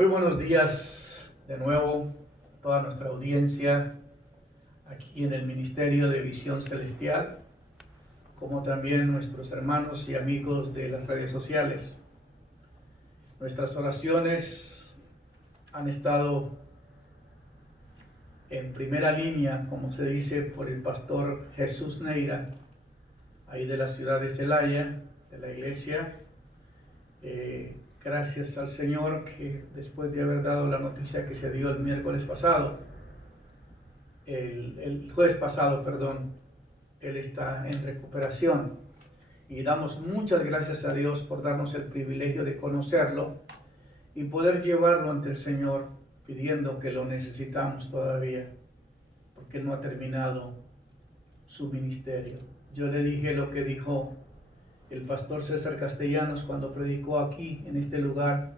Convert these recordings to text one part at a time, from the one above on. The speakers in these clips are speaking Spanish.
Muy buenos días de nuevo, toda nuestra audiencia aquí en el Ministerio de Visión Celestial, como también nuestros hermanos y amigos de las redes sociales. Nuestras oraciones han estado en primera línea, como se dice, por el pastor Jesús Neira, ahí de la ciudad de Celaya, de la iglesia. Gracias al Señor que después de haber dado la noticia que se dio el miércoles pasado, el jueves pasado, perdón, él está en recuperación y damos muchas gracias a Dios por darnos el privilegio de conocerlo y poder llevarlo ante el Señor pidiendo que lo necesitamos todavía porque no ha terminado su ministerio. Yo le dije lo que dijo el pastor César Castellanos cuando predicó aquí en este lugar,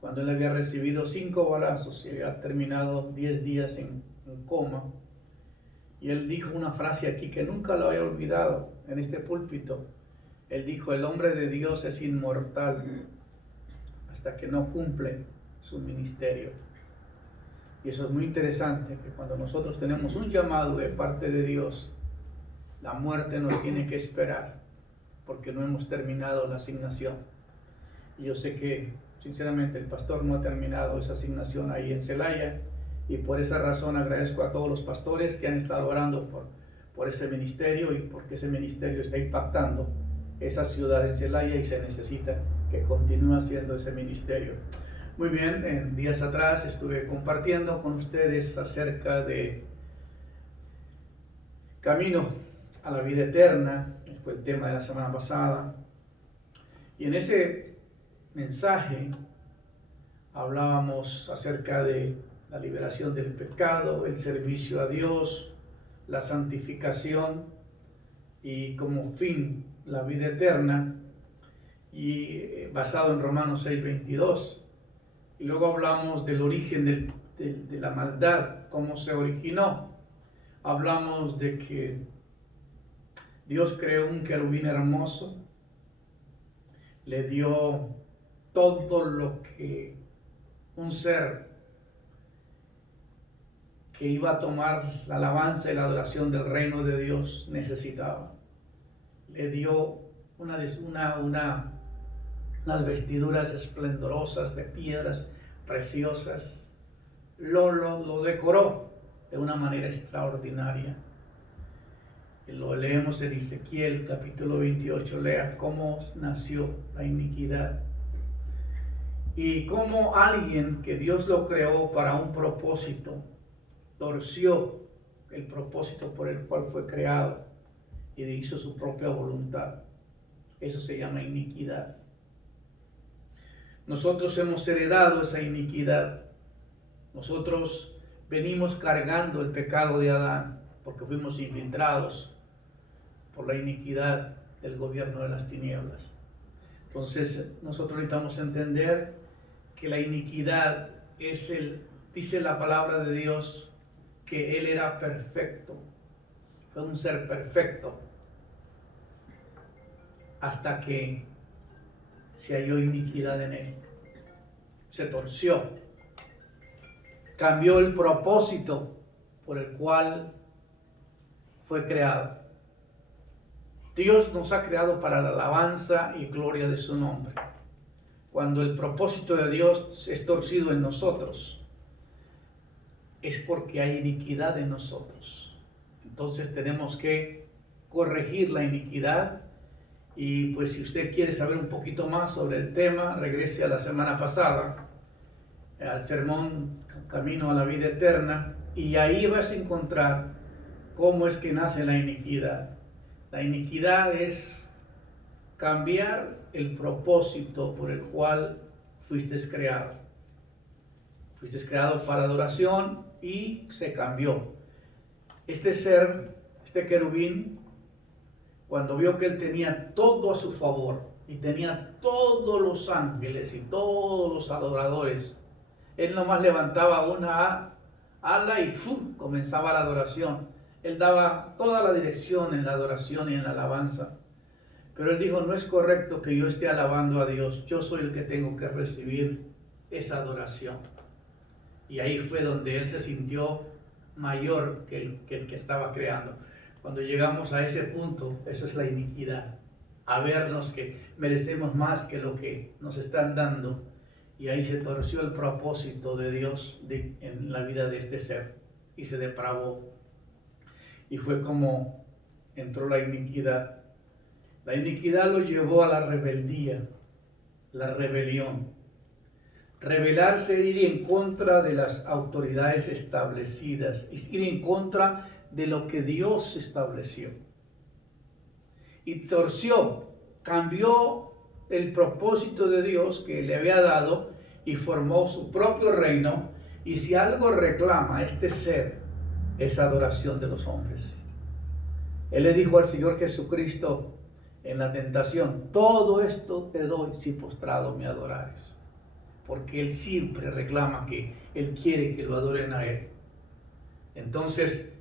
cuando él había recibido 5 balazos y había terminado 10 días en coma. Y él dijo una frase aquí que nunca lo había olvidado en este púlpito. Él dijo: el hombre de Dios es inmortal hasta que no cumple su ministerio. Y eso es muy interesante, que cuando nosotros tenemos un llamado de parte de Dios, la muerte nos tiene que esperar porque no hemos terminado la asignación. Y yo sé que sinceramente el pastor no ha terminado esa asignación ahí en Celaya, y por esa razón agradezco a todos los pastores que han estado orando por ese ministerio y porque ese ministerio está impactando esa ciudad de Celaya y se necesita que continúe haciendo ese ministerio. Muy bien, en días atrás estuve compartiendo con ustedes acerca de camino a la vida eterna, fue el tema de la semana pasada, y en ese mensaje hablábamos acerca de la liberación del pecado, el servicio a Dios, la santificación y como fin la vida eterna, y basado en Romanos 6:22. Y luego hablamos del origen de la maldad, cómo se originó. Hablamos de que Dios creó un querubín hermoso, le dio todo lo que un ser que iba a tomar la alabanza y la adoración del reino de Dios necesitaba. Le dio unas vestiduras esplendorosas de piedras preciosas, lo decoró de una manera extraordinaria. Lo leemos en Ezequiel capítulo 28, lea cómo nació la iniquidad y cómo alguien que Dios lo creó para un propósito, torció el propósito por el cual fue creado y hizo su propia voluntad. Eso se llama iniquidad. Nosotros hemos heredado esa iniquidad. Nosotros venimos cargando el pecado de Adán porque fuimos infiltrados por la iniquidad del gobierno de las tinieblas. Entonces nosotros necesitamos entender que la iniquidad es dice la palabra de Dios que Él era perfecto, fue un ser perfecto, hasta que se halló iniquidad en Él, se torció, cambió el propósito por el cual fue creado. Dios nos ha creado para la alabanza y gloria de su nombre. Cuando el propósito de Dios es torcido en nosotros, es porque hay iniquidad en nosotros. Entonces tenemos que corregir la iniquidad. Y pues si usted quiere saber un poquito más sobre el tema, regrese a la semana pasada, al sermón Camino a la Vida Eterna, y ahí vas a encontrar cómo es que nace la iniquidad. La iniquidad es cambiar el propósito por el cual fuiste creado. Fuiste creado para adoración y se cambió. Este ser, este querubín, cuando vio que él tenía todo a su favor y tenía todos los ángeles y todos los adoradores, él nomás levantaba una ala y ¡fum!, comenzaba la adoración. Él daba toda la dirección en la adoración y en la alabanza. Pero él dijo: no es correcto que yo esté alabando a Dios, yo soy el que tengo que recibir esa adoración. Y ahí fue donde él se sintió mayor que el que estaba creando. Cuando llegamos a ese punto, eso es la iniquidad. A vernos que merecemos más que lo que nos están dando. Y ahí se torció el propósito de Dios en la vida de este ser. Y se depravó. Y fue como entró la iniquidad. La iniquidad lo llevó a la rebeldía, la rebelión. Rebelarse, ir en contra de las autoridades establecidas, ir en contra de lo que Dios estableció. Y torció, cambió el propósito de Dios que le había dado y formó su propio reino. Y si algo reclama este ser, es adoración de los hombres. Él le dijo al Señor Jesucristo en la tentación: todo esto te doy si postrado me adorares. Porque Él siempre reclama que Él quiere que lo adoren a Él. Entonces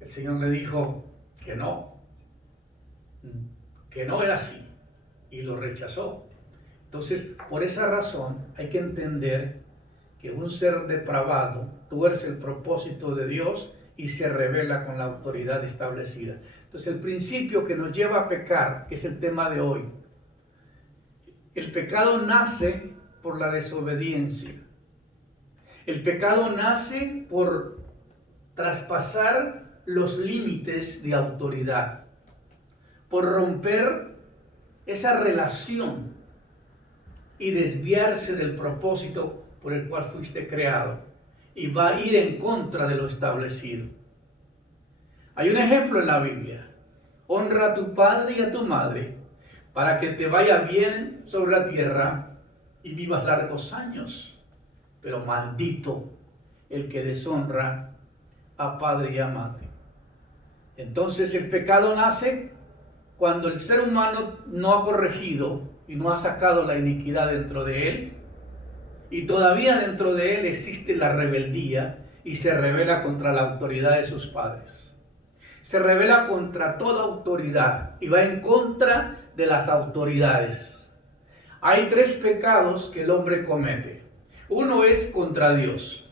el Señor le dijo que no era así, y lo rechazó. Entonces, por esa razón hay que entender que un ser depravado tuerce el propósito de Dios y se rebela con la autoridad establecida. Entonces, el principio que nos lleva a pecar, que es el tema de hoy, el pecado nace por la desobediencia. El pecado nace por traspasar los límites de autoridad, por romper esa relación y desviarse del propósito por el cual fuiste creado, y va a ir en contra de lo establecido. Hay un ejemplo en la Biblia: honra a tu padre y a tu madre para que te vaya bien sobre la tierra y vivas largos años. Pero maldito el que deshonra a padre y a madre. Entonces el pecado nace cuando el ser humano no ha corregido y no ha sacado la iniquidad dentro de él, y todavía dentro de él existe la rebeldía y se rebela contra la autoridad de sus padres. Se rebela contra toda autoridad y va en contra de las autoridades. Hay 3 pecados que el hombre comete. Uno es contra Dios.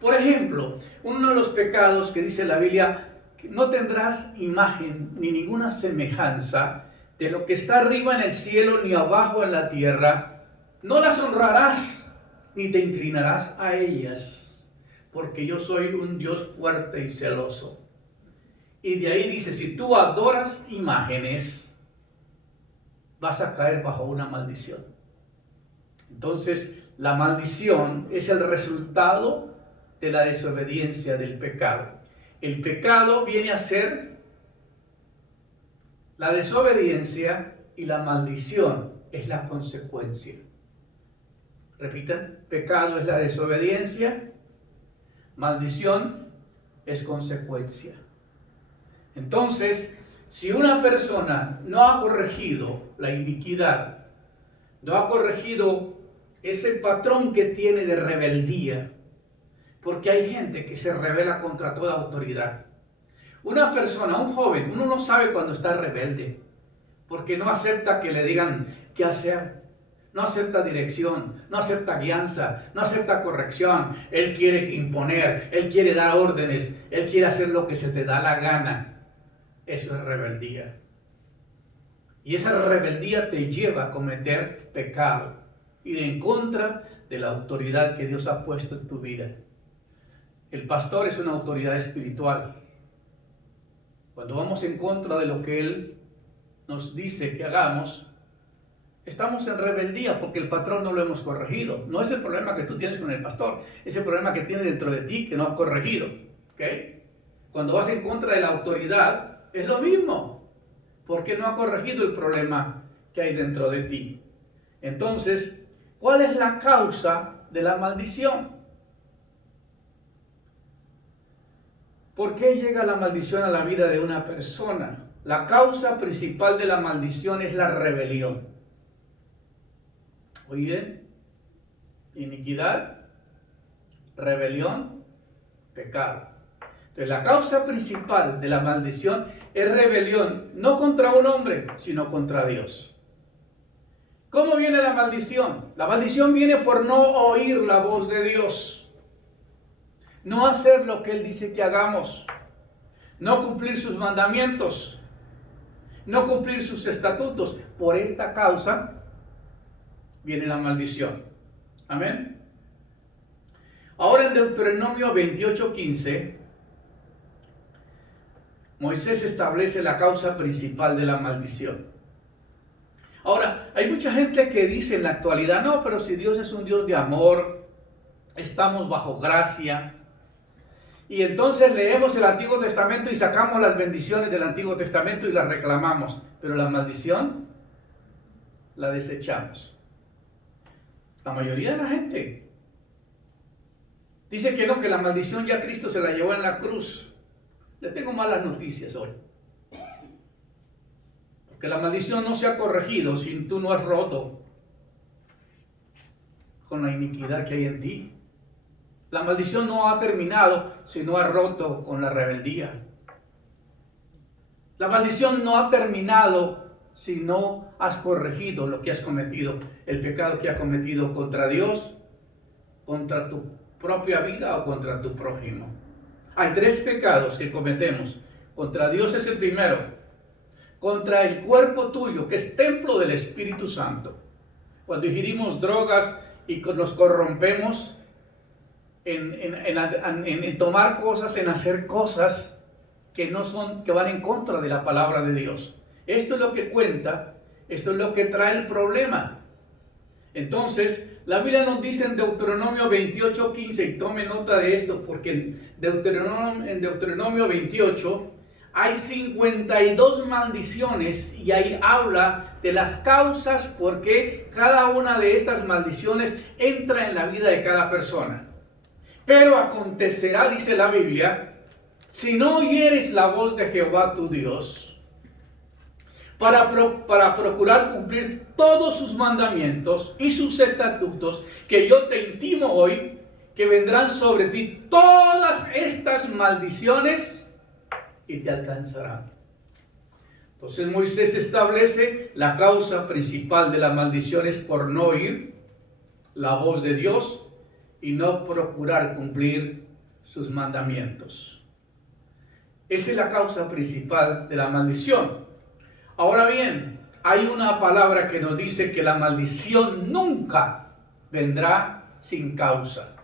Por ejemplo, uno de los pecados que dice la Biblia: no tendrás imagen ni ninguna semejanza de lo que está arriba en el cielo ni abajo en la tierra. No las honrarás ni te inclinarás a ellas, porque yo soy un Dios fuerte y celoso. Y de ahí dice: si tú adoras imágenes, vas a caer bajo una maldición. Entonces, la maldición es el resultado de la desobediencia, del pecado. El pecado viene a ser la desobediencia y la maldición es la consecuencia. Repitan: pecado es la desobediencia, maldición es consecuencia. Entonces, si una persona no ha corregido la iniquidad, no ha corregido ese patrón que tiene de rebeldía, porque hay gente que se rebela contra toda autoridad. Una persona, un joven, uno no sabe cuando está rebelde, porque no acepta que le digan qué hacer, no acepta dirección, no acepta guianza, no acepta corrección. Él quiere imponer, él quiere dar órdenes, él quiere hacer lo que se te da la gana. Eso es rebeldía. Y esa rebeldía te lleva a cometer pecado, ir en contra de la autoridad que Dios ha puesto en tu vida. El pastor es una autoridad espiritual. Cuando vamos en contra de lo que Él nos dice que hagamos, estamos en rebeldía porque el patrón no lo hemos corregido. No es el problema que tú tienes con el pastor, es el problema que tiene dentro de ti que no has corregido. ¿Okay? Cuando vas en contra de la autoridad, es lo mismo, porque no ha corregido el problema que hay dentro de ti. Entonces, ¿cuál es la causa de la maldición? ¿Por qué llega la maldición a la vida de una persona? La causa principal de la maldición es la rebelión. Oye, iniquidad, rebelión, pecado. Entonces, la causa principal de la maldición es rebelión, no contra un hombre, sino contra Dios. ¿Cómo viene la maldición? La maldición viene por no oír la voz de Dios, no hacer lo que Él dice que hagamos, no cumplir sus mandamientos, no cumplir sus estatutos. Por esta causa viene la maldición. Amén. Ahora en Deuteronomio 28:15, Moisés establece la causa principal de la maldición. Ahora, hay mucha gente que dice en la actualidad, no, pero si Dios es un Dios de amor, estamos bajo gracia. Y entonces leemos el Antiguo Testamento y sacamos las bendiciones del Antiguo Testamento y las reclamamos. Pero la maldición la desechamos. La mayoría de la gente dice que no, que la maldición ya Cristo se la llevó en la cruz. Le tengo malas noticias hoy. Porque la maldición no se ha corregido si tú no has roto con la iniquidad que hay en ti. La maldición no ha terminado si no has roto con la rebeldía. La maldición no ha terminado si no has corregido lo que has cometido, el pecado que has cometido contra Dios, contra tu propia vida o contra tu prójimo. Hay 3 pecados que cometemos. Contra Dios es el primero. Contra el cuerpo tuyo, que es templo del Espíritu Santo. Cuando ingerimos drogas y nos corrompemos en tomar cosas, en hacer cosas que no son, que van en contra de la palabra de Dios. Esto es lo que cuenta, esto es lo que trae el problema. Entonces, la Biblia nos dice en Deuteronomio 28:15, y tome nota de esto, porque en Deuteronomio 28 hay 52 maldiciones y ahí habla de las causas por qué cada una de estas maldiciones entra en la vida de cada persona. Pero acontecerá, dice la Biblia, si no oyeres la voz de Jehová tu Dios, para procurar cumplir todos sus mandamientos y sus estatutos, que yo te intimo hoy, que vendrán sobre ti todas estas maldiciones y te alcanzarán. Entonces Moisés establece la causa principal de las maldiciones por no oír la voz de Dios y no procurar cumplir sus mandamientos. Esa es la causa principal de la maldición. Ahora bien, hay una palabra que nos dice que la maldición nunca vendrá sin causa.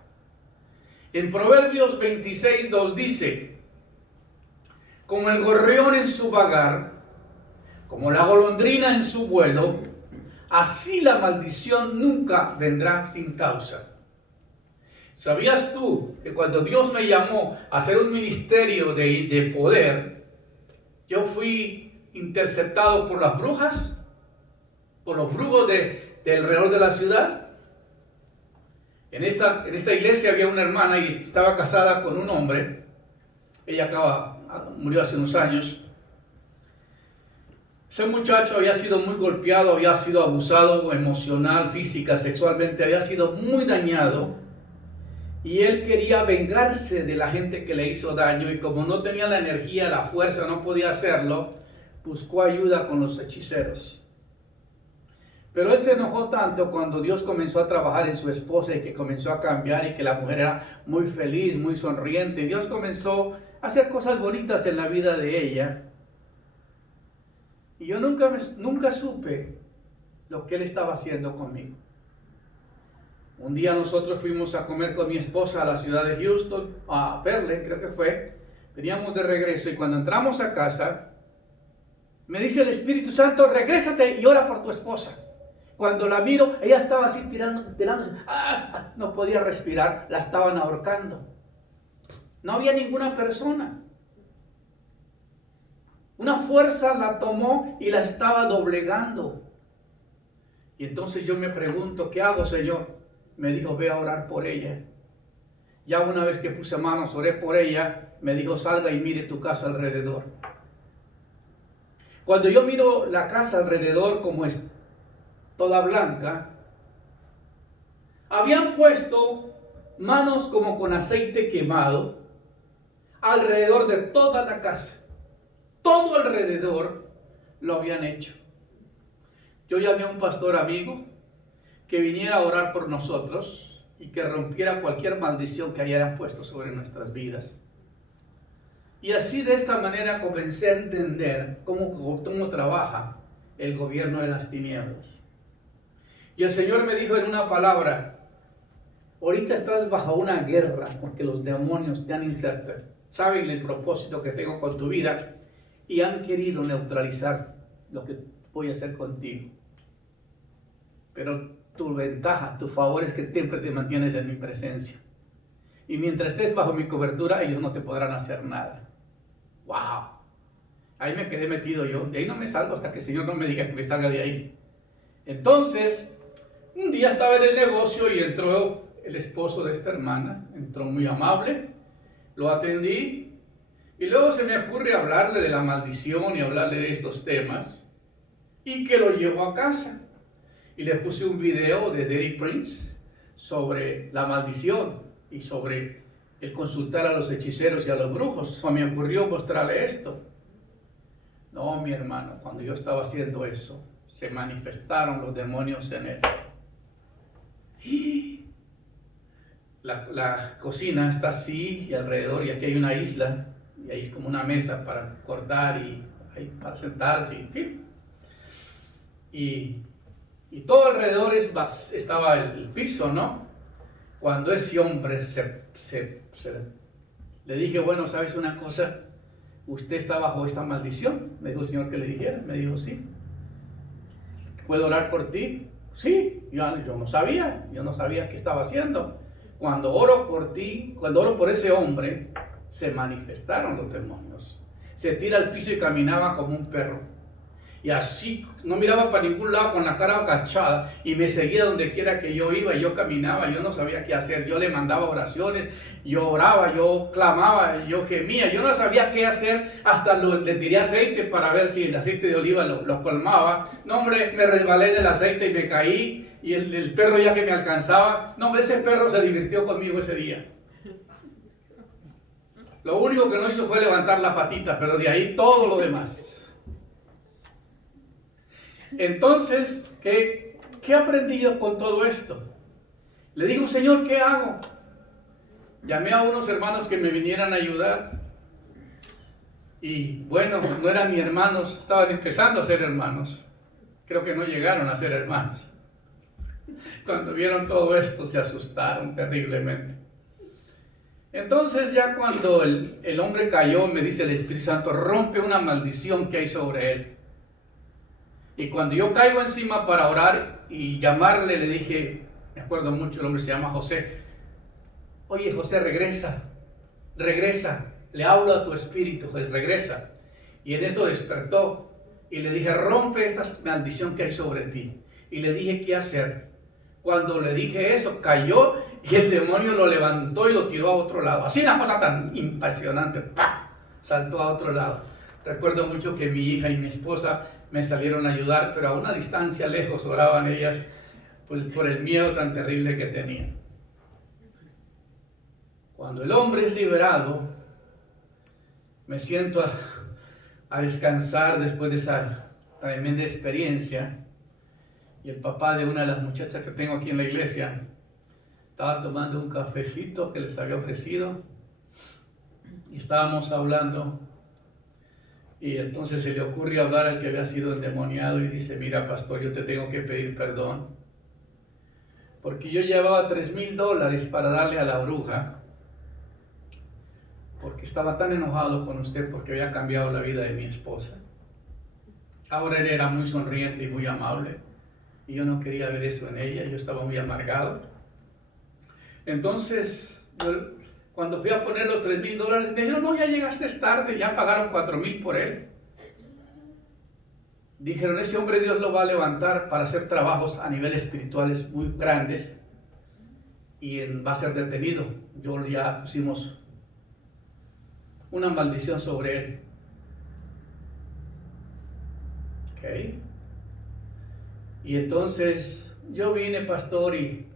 En Proverbios 26:2 dice: como el gorrión en su vagar, como la golondrina en su vuelo, así la maldición nunca vendrá sin causa. ¿Sabías tú que cuando Dios me llamó a hacer un ministerio de poder, yo fui interceptado por las brujas, por los brujos de alrededor de la ciudad? En esta iglesia había una hermana y estaba casada con un hombre. Ella murió hace unos años. Ese muchacho había sido muy golpeado, había sido abusado emocional, física, sexualmente, había sido muy dañado. Y él quería vengarse de la gente que le hizo daño, y como no tenía la energía, la fuerza, no podía hacerlo, buscó ayuda con los hechiceros. Pero él se enojó tanto cuando Dios comenzó a trabajar en su esposa y que comenzó a cambiar y que la mujer era muy feliz, muy sonriente. Dios comenzó a hacer cosas bonitas en la vida de ella. Y yo nunca supe lo que él estaba haciendo conmigo. Un día nosotros fuimos a comer con mi esposa a la ciudad de Houston, a Perle, creo que fue. Veníamos de regreso y cuando entramos a casa, me dice el Espíritu Santo: regrésate y ora por tu esposa. Cuando la miro, ella estaba así tirándose, no podía respirar, la estaban ahorcando. No había ninguna persona. Una fuerza la tomó y la estaba doblegando. Y entonces yo me pregunto, ¿qué hago, Señor? Me dijo: ve a orar por ella. Ya una vez que puse manos, oré por ella, me dijo: salga y mire tu casa alrededor. Cuando yo miro la casa alrededor, como es toda blanca, habían puesto manos como con aceite quemado alrededor de toda la casa. Todo alrededor lo habían hecho. yo llamé a un pastor amigo que viniera a orar por nosotros y que rompiera cualquier maldición que hayan puesto sobre nuestras vidas. Y así de esta manera comencé a entender cómo trabaja el gobierno de las tinieblas. Y el Señor me dijo en una palabra: ahorita estás bajo una guerra porque los demonios te han insertado, saben el propósito que tengo con tu vida y han querido neutralizar lo que voy a hacer contigo. Pero tu ventaja, tu favor es que siempre te mantienes en mi presencia. Y mientras estés bajo mi cobertura, ellos no te podrán hacer nada. ¡Wow! Ahí me quedé metido yo. De ahí no me salgo hasta que el Señor no me diga que me salga de ahí. Entonces, un día estaba en el negocio y entró el esposo de esta hermana. Entró muy amable. Lo atendí. Y luego se me ocurre hablarle de la maldición y hablarle de estos temas. Y que lo llevo a casa. Y le puse un video de Derek Prince sobre la maldición y sobre el consultar a los hechiceros y a los brujos. Se me ocurrió mostrarle esto. No, mi hermano, cuando yo estaba haciendo eso, se manifestaron los demonios en él. La cocina está así y alrededor, y aquí hay una isla, y ahí es como una mesa para cortar y para sentarse, en fin. Y todo alrededor estaba el piso, ¿no? Cuando ese hombre le dije, bueno, ¿sabes una cosa? ¿Usted está bajo esta maldición? Me dijo el Señor que le dijera. Me dijo, sí. ¿Puedo orar por ti? Sí. Yo no sabía qué estaba haciendo. Cuando oro por ti, cuando oro por ese hombre, se manifestaron los demonios. Se tira al piso y caminaba como un perro. Y así, no miraba para ningún lado con la cara agachada y me seguía donde quiera que yo iba. Y yo caminaba, yo no sabía qué hacer. Yo le mandaba oraciones, yo oraba, yo clamaba, yo gemía. Yo no sabía qué hacer, hasta le tiré aceite para ver si el aceite de oliva lo colmaba. No, hombre, me resbalé del aceite y me caí. Y el perro ya que me alcanzaba, no, hombre, ese perro se divirtió conmigo ese día. Lo único que no hizo fue levantar la patita, pero de ahí todo lo demás. Entonces, ¿qué aprendí yo con todo esto? Le digo, Señor, ¿qué hago? Llamé a unos hermanos que me vinieran a ayudar. Y bueno, no eran ni hermanos, estaban empezando a ser hermanos. Creo que no llegaron a ser hermanos. Cuando vieron todo esto se asustaron terriblemente. Entonces ya cuando el hombre cayó, me dice el Espíritu Santo, rompe una maldición que hay sobre él. Y cuando yo caigo encima para orar y llamarle, le dije, me acuerdo mucho, el hombre se llama José. Oye, José, regresa, le hablo a tu espíritu, pues regresa. Y en eso despertó y le dije, rompe esta maldición que hay sobre ti. Y le dije, ¿qué hacer? Cuando le dije eso, cayó y el demonio lo levantó y lo tiró a otro lado. Así una cosa tan impresionante, ¡pah! Saltó a otro lado. Recuerdo mucho que mi hija y mi esposa me salieron a ayudar, pero a una distancia lejos oraban ellas, pues por el miedo tan terrible que tenían. Cuando el hombre es liberado, me siento a descansar después de esa tremenda experiencia, y el papá de una de las muchachas que tengo aquí en la iglesia estaba tomando un cafecito que les había ofrecido, y estábamos hablando. Y entonces se le ocurre hablar al que había sido endemoniado y dice, mira, pastor, yo te tengo que pedir perdón, porque yo llevaba $3,000 para darle a la bruja, porque estaba tan enojado con usted porque había cambiado la vida de mi esposa. Ahora él era muy sonriente y muy amable, y yo no quería ver eso en ella, yo estaba muy amargado. Entonces, cuando fui a poner los $3,000, me dijeron, no, ya llegaste tarde, ya pagaron $4,000 por él. Dijeron, ese hombre Dios lo va a levantar para hacer trabajos a niveles espirituales muy grandes y va a ser detenido. Yo ya pusimos una maldición sobre él. ¿Ok? Y entonces yo vine, pastor, y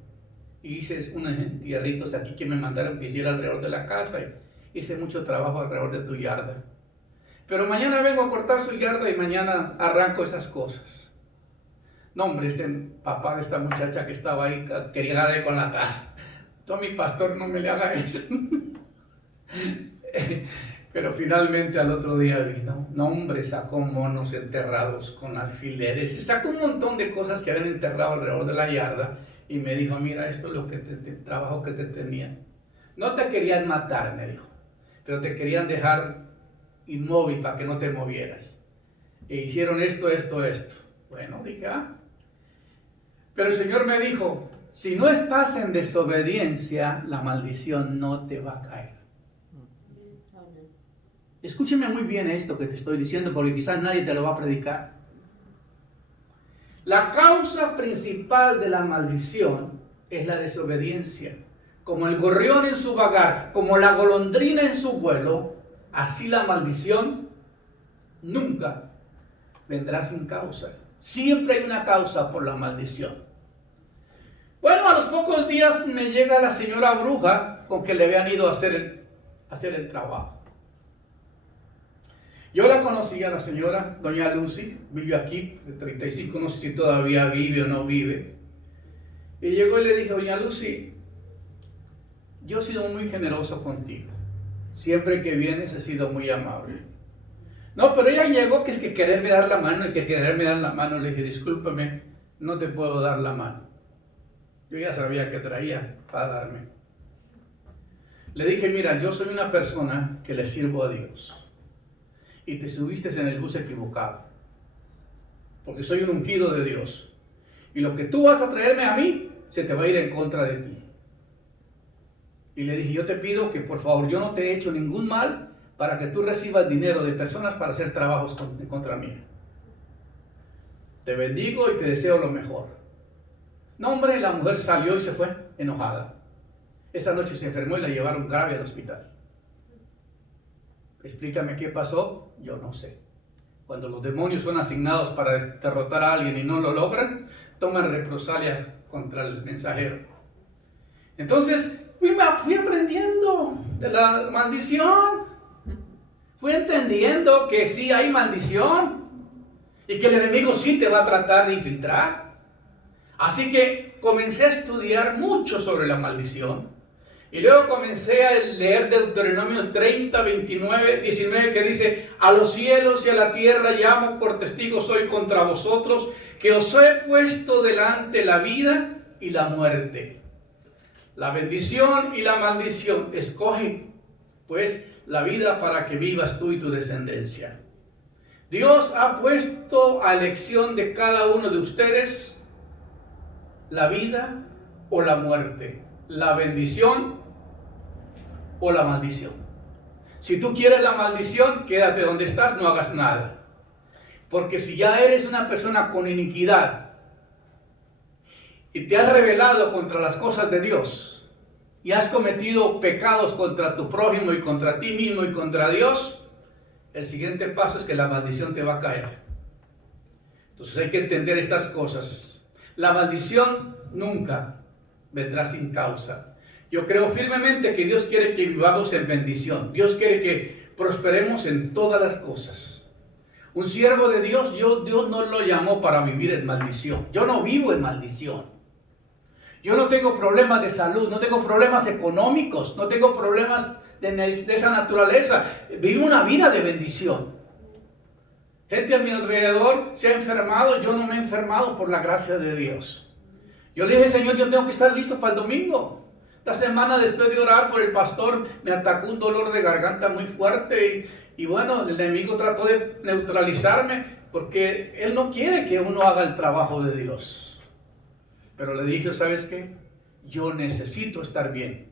hice unos entierritos aquí que me mandaron que hiciera alrededor de la casa, y hice mucho trabajo alrededor de tu yarda. Pero mañana vengo a cortar su yarda y mañana arranco esas cosas. No, hombre, este papá de esta muchacha que estaba ahí quería darle con la taza. Tú a mi pastor no me le haga eso. Pero finalmente al otro día vino. No, hombre, sacó monos enterrados con alfileres. Sacó un montón de cosas que habían enterrado alrededor de la yarda. Y me dijo, mira, esto es lo que trabajo que te tenían. No te querían matar, me dijo, pero te querían dejar inmóvil para que no te movieras. E hicieron esto. Bueno, dije, Pero el Señor me dijo, si no estás en desobediencia, la maldición no te va a caer. Escúcheme muy bien esto que te estoy diciendo, porque quizás nadie te lo va a predicar. La causa principal de la maldición es la desobediencia. Como el gorrión en su vagar, como la golondrina en su vuelo, así la maldición nunca vendrá sin causa. Siempre hay una causa por la maldición. Bueno, a los pocos días me llega la señora bruja con que le habían ido a hacer el trabajo. Yo la conocí a la señora, doña Lucy, vive aquí, de 35, no sé si todavía vive o no vive. Y llegó y le dije, doña Lucy, yo he sido muy generoso contigo. Siempre que vienes he sido muy amable. No, pero ella llegó que es que quererme dar la mano y que quererme dar la mano. Le dije, discúlpame, no te puedo dar la mano. Yo ya sabía que traía para darme. Le dije, mira, yo soy una persona que le sirvo a Dios. Y te subiste en el bus equivocado. Porque soy un ungido de Dios. Y lo que tú vas a traerme a mí, se te va a ir en contra de ti. Y le dije, yo te pido que por favor, yo no te he hecho ningún mal para que tú recibas dinero de personas para hacer trabajos en contra mí. Te bendigo y te deseo lo mejor. No, hombre, la mujer salió y se fue enojada. Esa noche se enfermó y la llevaron grave al hospital. Explícame qué pasó, yo no sé. Cuando los demonios son asignados para derrotar a alguien y no lo logran, toman represalia contra el mensajero. Entonces, fui aprendiendo de la maldición. Fui entendiendo que sí hay maldición y que el enemigo sí te va a tratar de infiltrar. Así que comencé a estudiar mucho sobre la maldición. Y luego comencé a leer Deuteronomio 30, 29, 19, que dice, a los cielos y a la tierra llamo por testigos hoy contra vosotros, que os he puesto delante la vida y la muerte, la bendición y la maldición. Escoge, pues, la vida para que vivas tú y tu descendencia. Dios ha puesto a elección de cada uno de ustedes la vida o la muerte, la bendición o la maldición. Si tú quieres la maldición, quédate donde estás, no hagas nada. Porque si ya eres una persona con iniquidad y te has rebelado contra las cosas de Dios y has cometido pecados contra tu prójimo y contra ti mismo y contra Dios, el siguiente paso es que la maldición te va a caer. Entonces hay que entender estas cosas. La maldición nunca vendrá sin causa. Yo creo firmemente que Dios quiere que vivamos en bendición. Dios quiere que prosperemos en todas las cosas. Un siervo de Dios, Dios no lo llamó para vivir en maldición. Yo no vivo en maldición. Yo no tengo problemas de salud, no tengo problemas económicos, no tengo problemas de esa naturaleza. Vivo una vida de bendición. Gente a mi alrededor se ha enfermado, yo no me he enfermado por la gracia de Dios. Yo le dije, Señor, yo tengo que estar listo para el domingo. Esta semana, después de orar por el pastor, me atacó un dolor de garganta muy fuerte y bueno, el enemigo trató de neutralizarme porque él no quiere que uno haga el trabajo de Dios. Pero le dije, ¿sabes qué? Yo necesito estar bien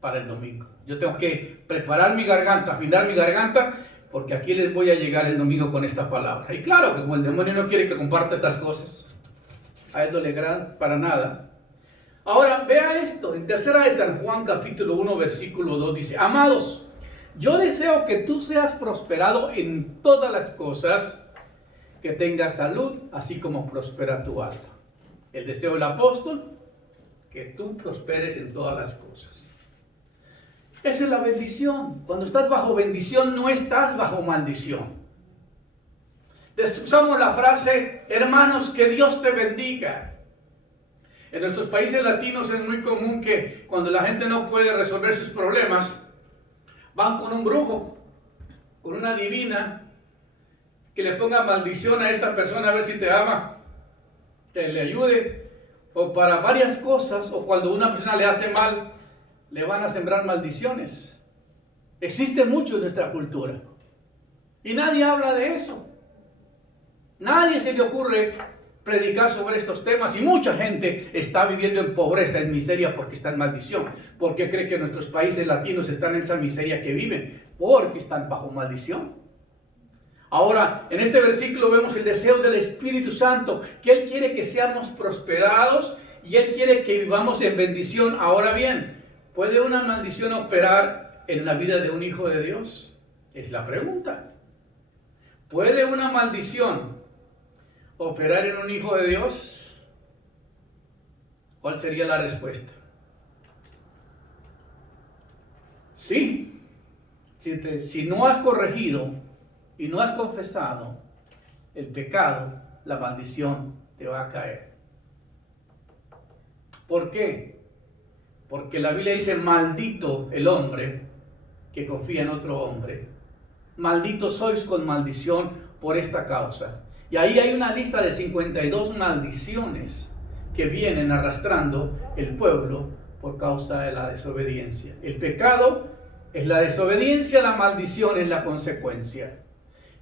para el domingo. Yo tengo que preparar mi garganta, afinar mi garganta, porque aquí les voy a llegar el domingo con esta palabra. Y claro que como el demonio no quiere que comparta estas cosas, a él no le agrada para nada. Ahora, vea esto, en tercera de San Juan, capítulo 1, versículo 2, dice, amados, yo deseo que tú seas prosperado en todas las cosas, que tengas salud, así como prospera tu alma. El deseo del apóstol, que tú prosperes en todas las cosas. Esa es la bendición. Cuando estás bajo bendición, no estás bajo maldición. Usamos la frase, hermanos, que Dios te bendiga. En nuestros países latinos es muy común que cuando la gente no puede resolver sus problemas, van con un brujo, con una divina, que le ponga maldición a esta persona a ver si te ama, que le ayude, o para varias cosas, o cuando una persona le hace mal, le van a sembrar maldiciones. Existe mucho en nuestra cultura y nadie habla de eso. Nadie se le ocurre predicar sobre estos temas y mucha gente está viviendo en pobreza, en miseria porque está en maldición. ¿Por qué cree que nuestros países latinos están en esa miseria que viven? Porque están bajo maldición. Ahora, en este versículo vemos el deseo del Espíritu Santo, que Él quiere que seamos prosperados y Él quiere que vivamos en bendición. Ahora bien, ¿puede una maldición operar en la vida de un hijo de Dios? Es la pregunta. ¿Puede una maldición operar en un hijo de Dios? ¿Cuál sería la respuesta? Sí. Si no has corregido y no has confesado el pecado, la maldición te va a caer. ¿Por qué? Porque la Biblia dice, maldito el hombre que confía en otro hombre. Malditos sois con maldición por esta causa. Y ahí hay una lista de 52 maldiciones que vienen arrastrando el pueblo por causa de la desobediencia. El pecado es la desobediencia, la maldición es la consecuencia.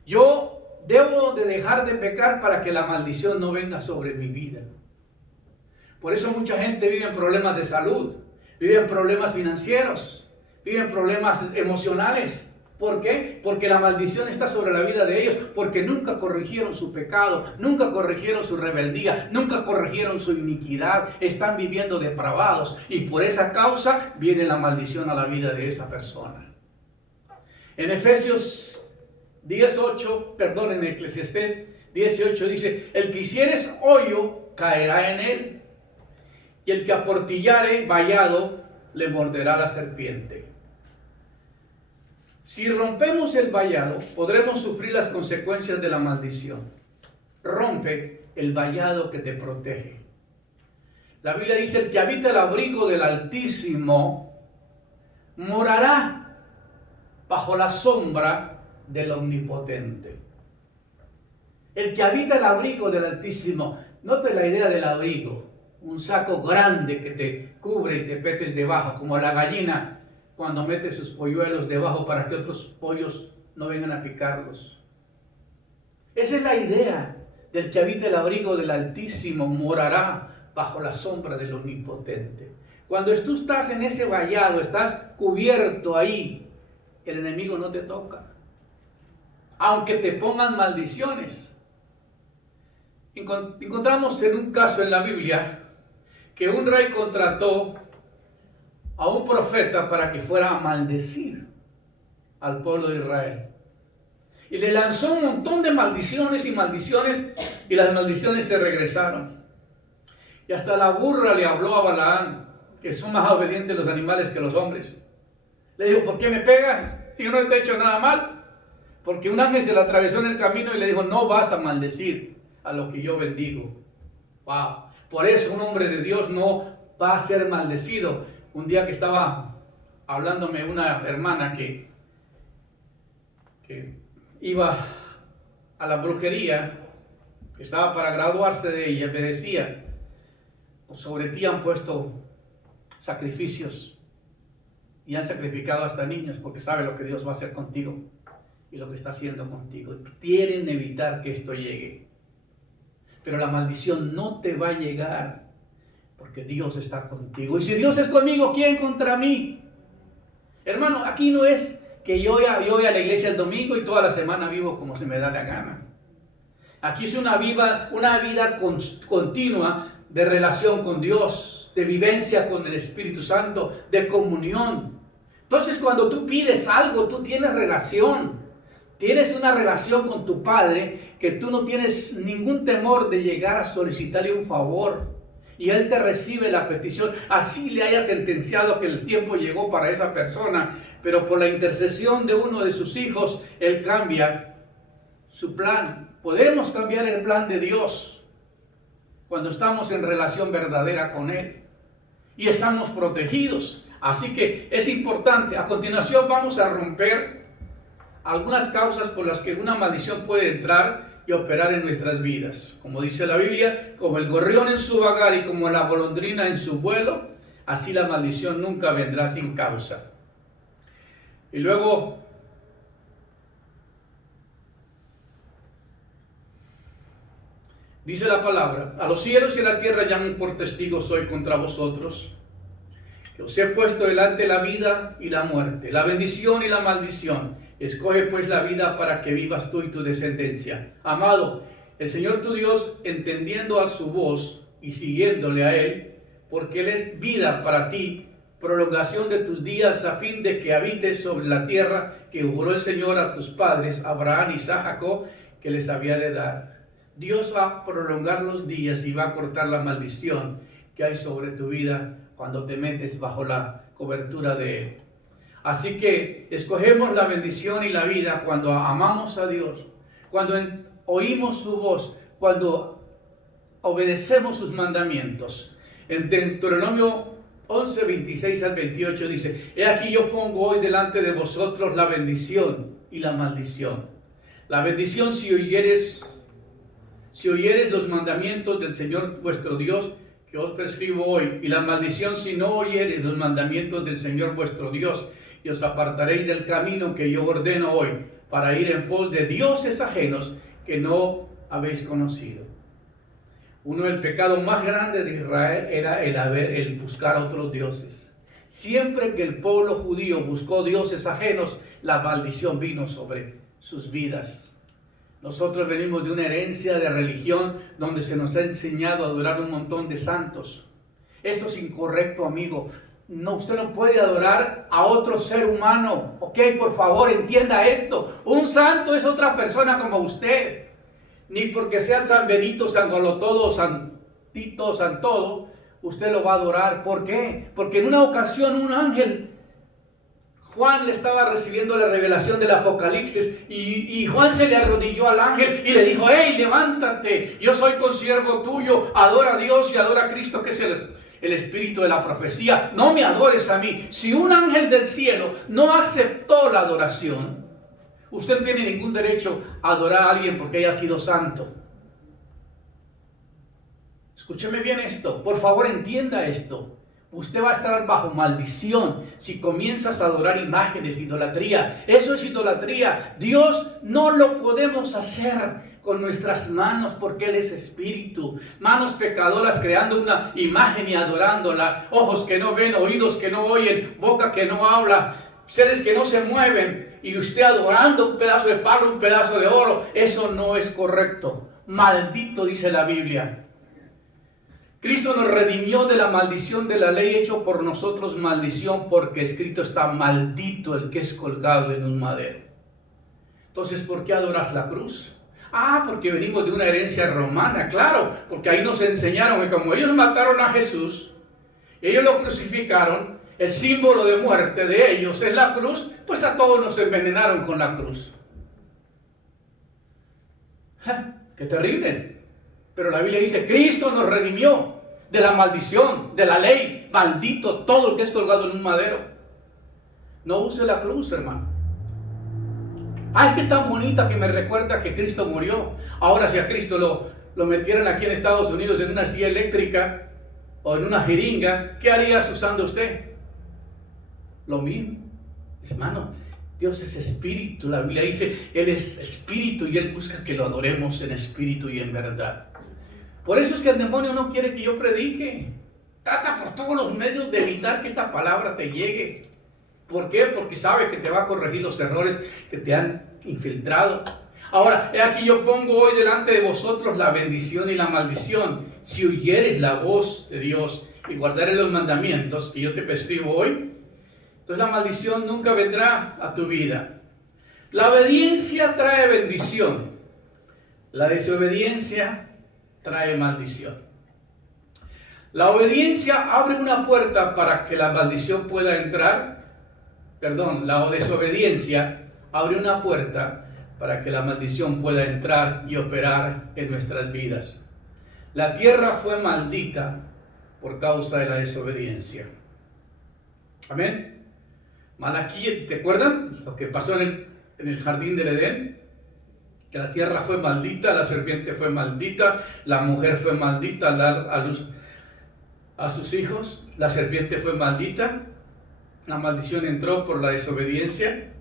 Yo debo de dejar de pecar para que la maldición no venga sobre mi vida. Por eso mucha gente vive en problemas de salud, vive en problemas financieros, vive en problemas emocionales. ¿Por qué? Porque la maldición está sobre la vida de ellos, porque nunca corrigieron su pecado, nunca corrigieron su rebeldía, nunca corrigieron su iniquidad, están viviendo depravados y por esa causa viene la maldición a la vida de esa persona. En Efesios 18, en Eclesiastés 18 dice, el que hicieres hoyo caerá en él, y el que aportillare vallado le morderá la serpiente. Si rompemos el vallado, podremos sufrir las consecuencias de la maldición. Rompe el vallado que te protege. La Biblia dice, el que habita el abrigo del Altísimo morará bajo la sombra del Omnipotente. El que habita el abrigo del Altísimo, note la idea del abrigo, un saco grande que te cubre y te metes debajo, como la gallina cuando mete sus polluelos debajo para que otros pollos no vengan a picarlos. Esa es la idea del que habita el abrigo del Altísimo, morará bajo la sombra del Omnipotente. Cuando tú estás en ese vallado, estás cubierto ahí, el enemigo no te toca, aunque te pongan maldiciones. Encontramos en un caso en la Biblia que un rey contrató a un profeta para que fuera a maldecir al pueblo de Israel. Y le lanzó un montón de maldiciones, y las maldiciones se regresaron. Y hasta la burra le habló a Balaam, que son más obedientes los animales que los hombres. Le dijo, ¿por qué me pegas si yo no te he hecho nada mal? Porque un ángel se le atravesó en el camino y le dijo, no vas a maldecir a lo que yo bendigo. Wow. Por eso un hombre de Dios no va a ser maldecido. Un día que estaba hablándome una hermana que iba a la brujería, que estaba para graduarse de ella, me decía, sobre ti han puesto sacrificios y han sacrificado hasta niños porque sabe lo que Dios va a hacer contigo y lo que está haciendo contigo. Quieren evitar que esto llegue, pero la maldición no te va a llegar porque Dios está contigo. Y si Dios es conmigo, ¿quién contra mí? Hermano, aquí no es que yo voy a la iglesia el domingo y toda la semana vivo como se me da la gana. Aquí es una vida continua de relación con Dios, de vivencia con el Espíritu Santo, de comunión. Entonces, cuando tú pides algo, tú tienes relación. Tienes una relación con tu Padre que tú no tienes ningún temor de llegar a solicitarle un favor. Y Él te recibe la petición, así le haya sentenciado que el tiempo llegó para esa persona, pero por la intercesión de uno de sus hijos, Él cambia su plan Podemos cambiar el plan de Dios cuando estamos en relación verdadera con Él y estamos protegidos. Así que es importante. A continuación vamos a romper algunas causas por las que una maldición puede entrar y operar en nuestras vidas. Como dice la Biblia, como el gorrión en su vagar y como la golondrina en su vuelo, así la maldición nunca vendrá sin causa. Y luego dice la palabra: a los cielos y a la tierra llaman por testigos hoy contra vosotros, que os he puesto delante la vida y la muerte, la bendición y la maldición. Escoge pues la vida para que vivas tú y tu descendencia. Amado, el Señor tu Dios, entendiendo a su voz y siguiéndole a Él, porque Él es vida para ti, prolongación de tus días, a fin de que habites sobre la tierra que juró el Señor a tus padres, Abraham, Isaac, Jacob, que les había de dar. Dios va a prolongar los días y va a cortar la maldición que hay sobre tu vida cuando te metes bajo la cobertura de Él. Así que escogemos la bendición y la vida cuando amamos a Dios, cuando oímos su voz, cuando obedecemos sus mandamientos. En Deuteronomio 11, 26 al 28 dice: he aquí yo pongo hoy delante de vosotros la bendición y la maldición. La bendición si oyeres los mandamientos del Señor vuestro Dios que os prescribo hoy, y la maldición si no oyeres los mandamientos del Señor vuestro Dios, y os apartaréis del camino que yo ordeno hoy, para ir en pos de dioses ajenos que no habéis conocido. Uno del pecado más grande de Israel era el buscar a otros dioses. Siempre que el pueblo judío buscó dioses ajenos, la maldición vino sobre sus vidas. Nosotros venimos de una herencia de religión donde se nos ha enseñado a adorar un montón de santos. Esto es incorrecto, amigo. No, usted no puede adorar a otro ser humano. Ok, por favor, entienda esto. Un santo es otra persona como usted. Ni porque sean San Benito, San Golotodo, San Tito, San Todo, usted lo va a adorar. ¿Por qué? Porque en una ocasión un ángel, Juan le estaba recibiendo la revelación del Apocalipsis y Juan se le arrodilló al ángel y le dijo: hey, levántate, yo soy consiervo tuyo, adora a Dios y adora a Cristo, que es el espíritu de la profecía. No me adores a mí. Si un ángel del cielo no aceptó la adoración, usted no tiene ningún derecho a adorar a alguien porque haya sido santo. Escúcheme bien esto, por favor entienda esto. Usted va a estar bajo maldición si comienzas a adorar imágenes, idolatría. Eso es idolatría. Dios no lo podemos hacer con nuestras manos porque Él es espíritu. Manos pecadoras creando una imagen y adorándola. Ojos que no ven, oídos que no oyen, boca que no habla, seres que no se mueven. Y usted adorando un pedazo de palo, un pedazo de oro. Eso no es correcto. Maldito, dice la Biblia. Cristo nos redimió de la maldición de la ley, hecho por nosotros maldición, porque escrito está: maldito el que es colgado en un madero. Entonces, ¿por qué adoras la cruz? Ah, porque venimos de una herencia romana, claro, porque ahí nos enseñaron que como ellos mataron a Jesús, ellos lo crucificaron, el símbolo de muerte de ellos es la cruz, pues a todos nos envenenaron con la cruz. ¡Ja! ¡Qué terrible! Pero la Biblia dice: Cristo nos redimió de la maldición, de la ley. Maldito todo el que es colgado en un madero. No use la cruz, hermano. Ah, es que es tan bonita que me recuerda que Cristo murió. Ahora, si a Cristo lo metieran aquí en Estados Unidos en una silla eléctrica o en una jeringa, ¿qué harías usando usted? Lo mismo. Hermano, Dios es espíritu. La Biblia dice: Él es espíritu y Él busca que lo adoremos en espíritu y en verdad. Por eso es que el demonio no quiere que yo predique. Trata por todos los medios de evitar que esta palabra te llegue. ¿Por qué? Porque sabe que te va a corregir los errores que te han infiltrado. Ahora, he aquí yo pongo hoy delante de vosotros la bendición y la maldición. Si oyeres la voz de Dios y guardares los mandamientos que yo te prescribo hoy, entonces la maldición nunca vendrá a tu vida. La obediencia trae bendición. La desobediencia trae maldición. La obediencia abre una puerta para que la maldición pueda entrar. La desobediencia abre una puerta para que la maldición pueda entrar y operar en nuestras vidas. La tierra fue maldita por causa de la desobediencia. Amén. Malaquías, ¿te acuerdan lo que pasó en el jardín del Edén? Que la tierra fue maldita, la serpiente fue maldita, la mujer fue maldita al dar a luz a sus hijos, la serpiente fue maldita, la maldición entró por la desobediencia.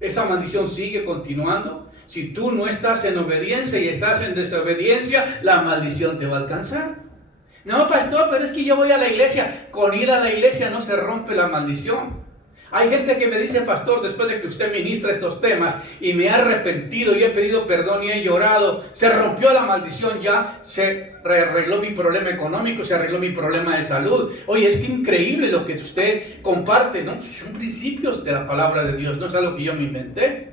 Esa maldición sigue continuando. Si tú no estás en obediencia y estás en desobediencia, la maldición te va a alcanzar. No, pastor, pero es que yo voy a la iglesia. Con ir a la iglesia no se rompe la maldición. Hay gente que me dice, pastor, después de que usted ministra estos temas y me he arrepentido y he pedido perdón y he llorado, se rompió la maldición ya, se arregló mi problema económico, se arregló mi problema de salud. Oye, es que increíble lo que usted comparte, ¿no? Son principios de la palabra de Dios, no es algo que yo me inventé.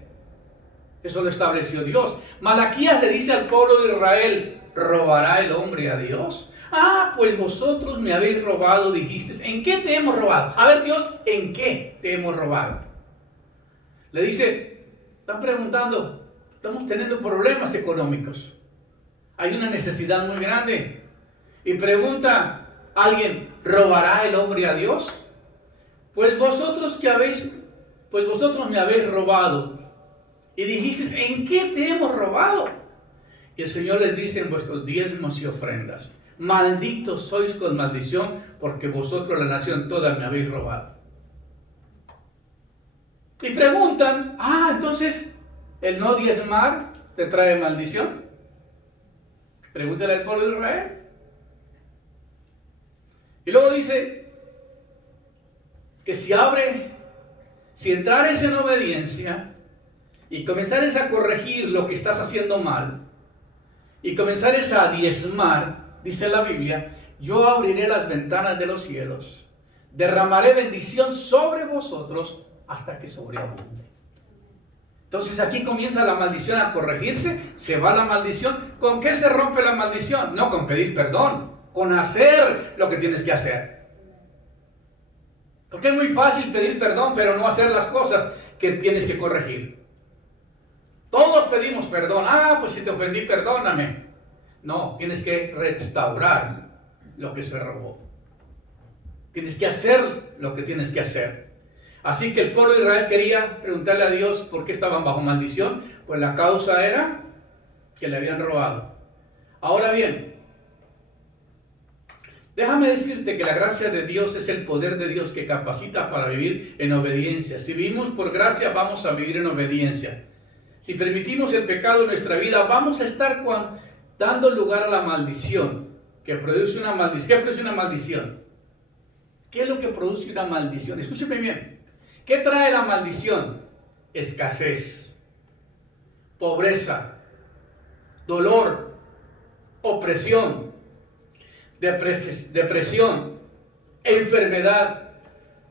Eso lo estableció Dios. Malaquías le dice al pueblo de Israel, ¿robará el hombre a Dios? Ah, pues vosotros me habéis robado, dijiste. ¿En qué te hemos robado? A ver, Dios, ¿en qué te hemos robado? Le dice, están preguntando, estamos teniendo problemas económicos. Hay una necesidad muy grande. Y pregunta alguien, ¿robará el hombre a Dios? Pues vosotros me habéis robado. Y dijiste, ¿en qué te hemos robado? Y el Señor les dice, en vuestros diezmos y ofrendas. Malditos sois con maldición, porque vosotros la nación toda me habéis robado. Y preguntan, entonces, ¿el no diezmar te trae maldición? Pregúntale al pueblo de Israel. Y luego dice, que si entrares en obediencia, y comenzares a corregir lo que estás haciendo mal, y comenzares a diezmar, dice la Biblia, yo abriré las ventanas de los cielos, derramaré bendición sobre vosotros hasta que sobreabunde. Entonces aquí comienza la maldición a corregirse, se va la maldición. ¿Con qué se rompe la maldición? No con pedir perdón, con hacer lo que tienes que hacer. Porque es muy fácil pedir perdón, pero no hacer las cosas que tienes que corregir. Todos pedimos perdón. Pues si te ofendí, perdóname. No, tienes que restaurar lo que se robó. Tienes que hacer lo que tienes que hacer. Así que el pueblo de Israel quería preguntarle a Dios por qué estaban bajo maldición. Pues la causa era que le habían robado. Ahora bien, déjame decirte que la gracia de Dios es el poder de Dios que capacita para vivir en obediencia. Si vivimos por gracia, vamos a vivir en obediencia. Si permitimos el pecado en nuestra vida, vamos a estar dando lugar a la maldición, que produce una maldición. ¿Qué produce una maldición? ¿Qué es lo que produce una maldición? Escúcheme bien. ¿Qué trae la maldición? Escasez, pobreza, dolor, opresión, depresión, enfermedad,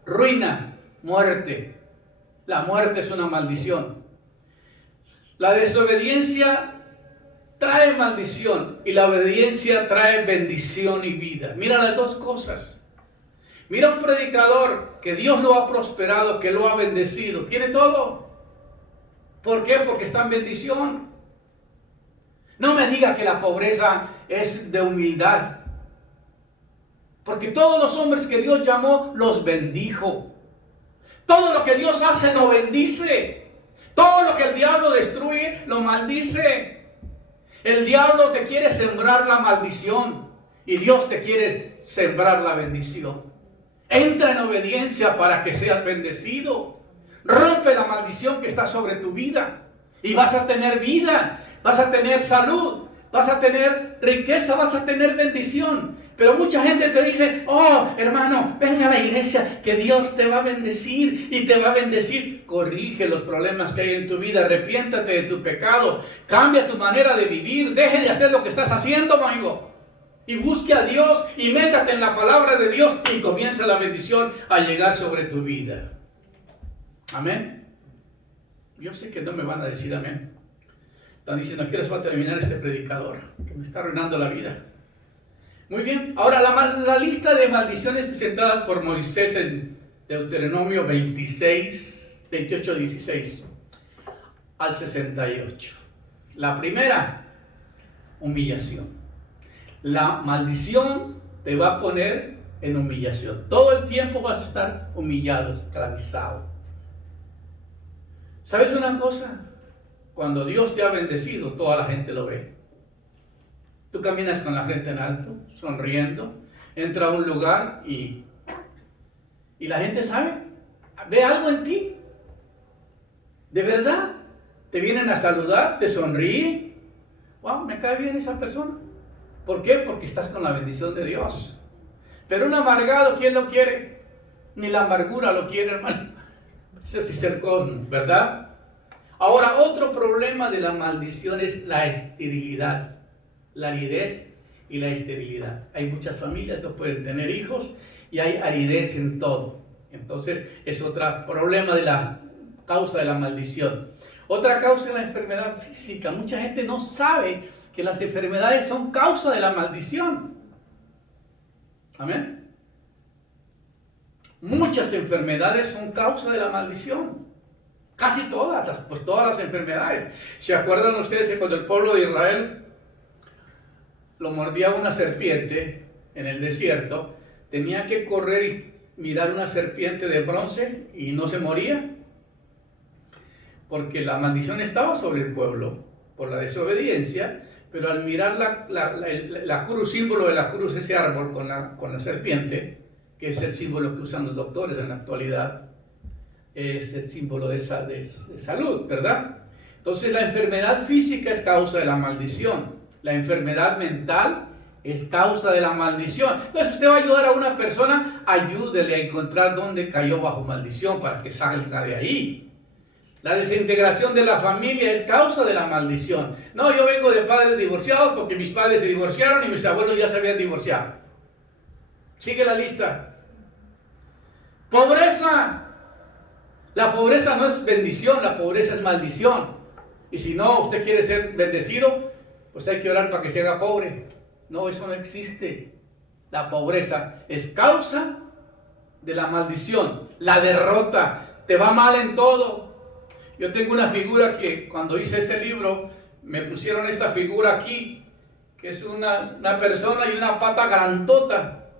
ruina, muerte. La muerte es una maldición. La desobediencia trae maldición y la obediencia trae bendición y vida. Mira las dos cosas. Mira un predicador que Dios lo ha prosperado, que lo ha bendecido. Tiene todo. ¿Por qué? Porque está en bendición. No me diga que la pobreza es de humildad. Porque todos los hombres que Dios llamó, los bendijo. Todo lo que Dios hace, lo bendice. Todo lo que el diablo destruye, lo maldice. El diablo te quiere sembrar la maldición y Dios te quiere sembrar la bendición. Entra en obediencia para que seas bendecido. Rompe la maldición que está sobre tu vida y vas a tener vida, vas a tener salud, vas a tener riqueza, vas a tener bendición. Pero mucha gente te dice, hermano, ven a la iglesia que Dios te va a bendecir y te va a bendecir. Corrige los problemas que hay en tu vida, arrepiéntate de tu pecado, cambia tu manera de vivir, deje de hacer lo que estás haciendo, amigo. Y busque a Dios y métate en la palabra de Dios y comienza la bendición a llegar sobre tu vida. Amén. Yo sé que no me van a decir amén. Están diciendo, ¿a qué hora va a terminar este predicador? Que me está arruinando la vida. Muy bien, ahora la lista de maldiciones presentadas por Moisés en Deuteronomio 26, 28, 16. al 68. La primera, humillación. La maldición te va a poner en humillación. Todo el tiempo vas a estar humillado, esclavizado. ¿Sabes una cosa? Cuando Dios te ha bendecido, toda la gente lo ve. Tú caminas con la frente en alto, sonriendo, entra a un lugar y la gente sabe, ve algo en ti. De verdad, te vienen a saludar, te sonríen. Wow, me cae bien esa persona. ¿Por qué? Porque estás con la bendición de Dios. Pero un amargado, ¿quién lo quiere? Ni la amargura lo quiere, hermano. Eso sí es el cosmos, ¿verdad? Ahora, otro problema de la maldición es la esterilidad, la aridez y la esterilidad. Hay muchas familias que no pueden tener hijos y hay aridez en todo. Entonces, es otro problema de la causa de la maldición. Otra causa es la enfermedad física. Mucha gente no sabe que las enfermedades son causa de la maldición. Amén. Muchas enfermedades son causa de la maldición. Casi todas las enfermedades. ¿Se acuerdan ustedes que cuando el pueblo de Israel lo mordía una serpiente en el desierto, tenía que correr y mirar una serpiente de bronce y no se moría? Porque la maldición estaba sobre el pueblo por la desobediencia, pero al mirar la cruz, símbolo de la cruz, ese árbol con la serpiente, que es el símbolo que usan los doctores en la actualidad, es el símbolo de salud, ¿verdad? Entonces la enfermedad física es causa de la maldición, la enfermedad mental es causa de la maldición. Entonces usted va a ayudar a una persona, ayúdele a encontrar dónde cayó bajo maldición para que salga de ahí. La desintegración de la familia es causa de la maldición. No, yo vengo de padres divorciados porque mis padres se divorciaron y mis abuelos ya se habían divorciado. Sigue la lista. Pobreza. La pobreza no es bendición, la pobreza es maldición. Y si no, usted quiere ser bendecido, pues hay que orar para que se haga pobre. No, eso no existe. La pobreza es causa de la maldición, la derrota. Te va mal en todo. Yo tengo una figura que cuando hice ese libro, me pusieron esta figura aquí, que es una persona y una pata grandota,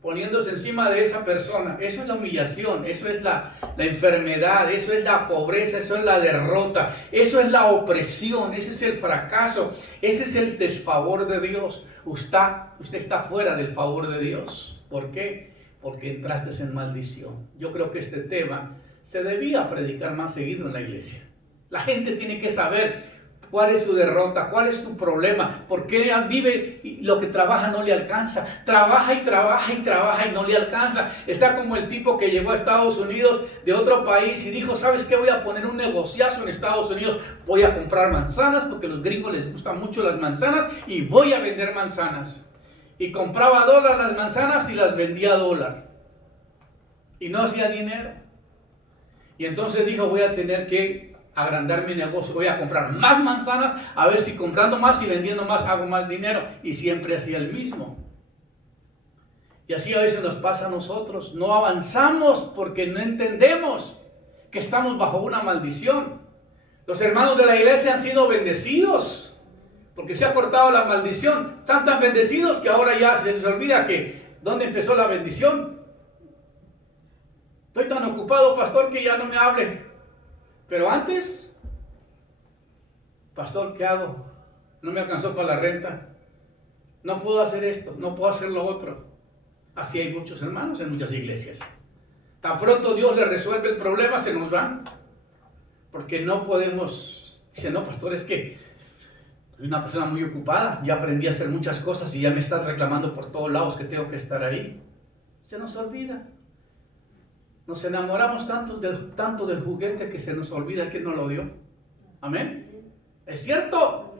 poniéndose encima de esa persona. Eso es la humillación, eso es la enfermedad, eso es la pobreza, eso es la derrota, eso es la opresión, ese es el fracaso, ese es el desfavor de Dios. Usted está fuera del favor de Dios. ¿Por qué? Porque entraste en maldición. Yo creo que este tema se debía predicar más seguido en la iglesia. La gente tiene que saber cuál es su derrota, cuál es tu problema, por qué vive y lo que trabaja no le alcanza. Trabaja y trabaja y trabaja y no le alcanza. Está como el tipo que llegó a Estados Unidos de otro país y dijo, ¿sabes qué? Voy a poner un negociazo en Estados Unidos. Voy a comprar manzanas porque a los gringos les gustan mucho las manzanas y voy a vender manzanas. Y compraba a dólar las manzanas y las vendía a dólar. Y no hacía dinero. Y entonces dijo, voy a tener que agrandar mi negocio, voy a comprar más manzanas, a ver si comprando más y vendiendo más hago más dinero. Y siempre hacía el mismo. Y así a veces nos pasa a nosotros. No avanzamos porque no entendemos que estamos bajo una maldición. Los hermanos de la iglesia han sido bendecidos porque se ha cortado la maldición. Están tan bendecidos que ahora ya se les olvida que ¿dónde empezó la bendición? Estoy tan ocupado, pastor, que ya no me hable. Pero antes, pastor, ¿qué hago? No me alcanzó para la renta. No puedo hacer esto, no puedo hacer lo otro. Así hay muchos hermanos en muchas iglesias. Tan pronto Dios le resuelve el problema, se nos van. Porque no podemos. Dice, no, pastor, es que soy una persona muy ocupada. Ya aprendí a hacer muchas cosas y ya me están reclamando por todos lados que tengo que estar ahí. Se nos olvida. Nos enamoramos tanto del juguete que se nos olvida que no lo dio. Amén. Es cierto.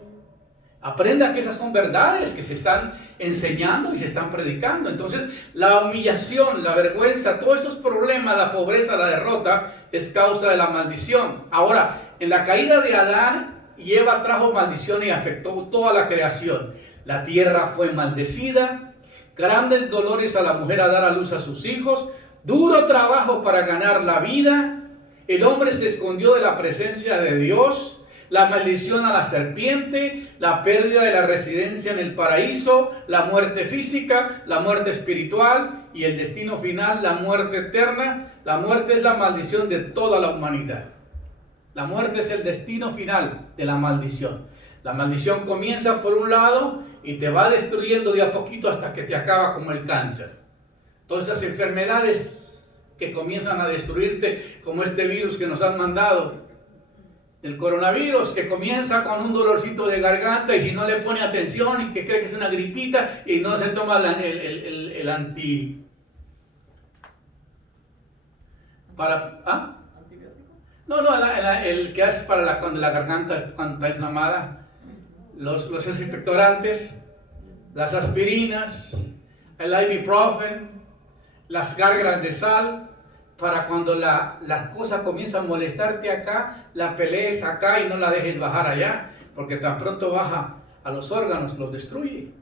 Aprenda que esas son verdades que se están enseñando y se están predicando. Entonces, la humillación, la vergüenza, todos estos problemas, la pobreza, la derrota, es causa de la maldición. Ahora, en la caída de Adán y Eva trajo maldición y afectó toda la creación. La tierra fue maldecida, grandes dolores a la mujer a dar a luz a sus hijos, duro trabajo para ganar la vida, El hombre se escondió de la presencia de Dios. La maldición a la serpiente, la pérdida de la residencia en el paraíso, la muerte física, la muerte espiritual y el destino final, la muerte eterna. La muerte es la maldición de toda la humanidad. La muerte es el destino final de la maldición. La maldición comienza por un lado y te va destruyendo de a poquito hasta que te acaba como el cáncer. Todas esas enfermedades que comienzan a destruirte, como este virus que nos han mandado, el coronavirus, que comienza con un dolorcito de garganta y si no le pone atención y que cree que es una gripita y no se toma el anti... ¿Antibiótico? No, el que hace para cuando la garganta cuando está inflamada, los desinfectorantes, las aspirinas, el ibuprofen, las gárgaras de sal, para cuando la cosa comienza a molestarte acá, la pelees acá y no la dejes bajar allá, porque tan pronto baja a los órganos, los destruye.